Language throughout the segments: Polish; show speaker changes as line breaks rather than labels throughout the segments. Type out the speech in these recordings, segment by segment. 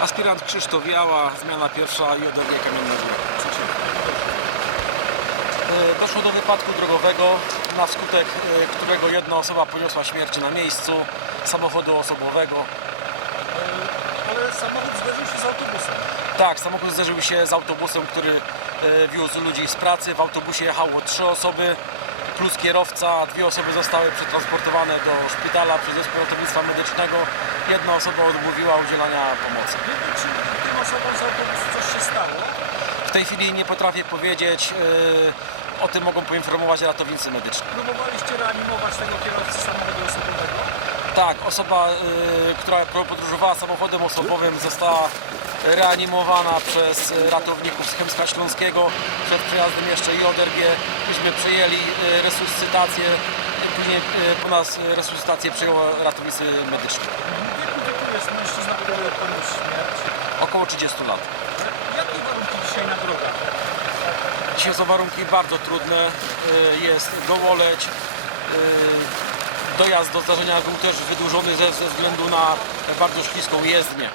Aspirant Krzysztof Jała, zmiana pierwsza i oderwie Kamiennej Góry. E, Doszło do wypadku drogowego, na skutek e, którego jedna osoba poniosła śmierć na miejscu samochodu osobowego.
Ale samochód zderzył się z autobusem.
Tak, samochód zderzył się z autobusem, który e, wiózł ludzi z pracy. W autobusie jechało trzy osoby plus kierowca. Dwie osoby zostały przetransportowane do szpitala przez zespół ratownictwa medycznego. Jedna osoba odmówiła udzielania pomocy.
Czy tym osobom z autobusu coś się stało?
W tej chwili nie potrafię powiedzieć. e, O tym mogą poinformować ratownicy medyczni.
Próbowaliście reanimować tego kierowcę samochodu osobowego?
Tak, osoba, y, która podróżowała samochodem osobowym została reanimowana przez ratowników z Chemska Śląskiego. Przed przejazdem jeszcze i ODRG. Myśmy przejęli y, resuscytację. Później y, po nas resuscytację przejęło ratownicy medyczni.
Wieku jest mężczyzna, który poniósł śmierć?
Około 30 lat.
Jakie warunki dzisiaj na drogach?
Dzisiaj są warunki bardzo trudne. Y, Jest gołoleć. Dojazd do zdarzenia był też wydłużony ze, ze względu na bardzo śliską jezdnię.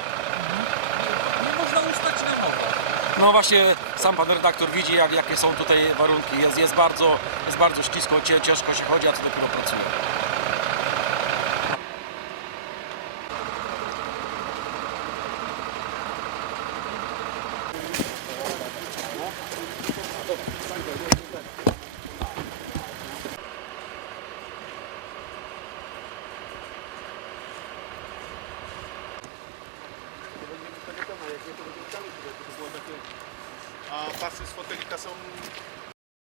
Nie można ustać na nogach.
No właśnie sam pan redaktor widzi jak, jakie są tutaj warunki. Jest, jest, bardzo, jest bardzo ślisko, ciężko się chodzi, a co dopiero pracuje. eu faço isso, a educação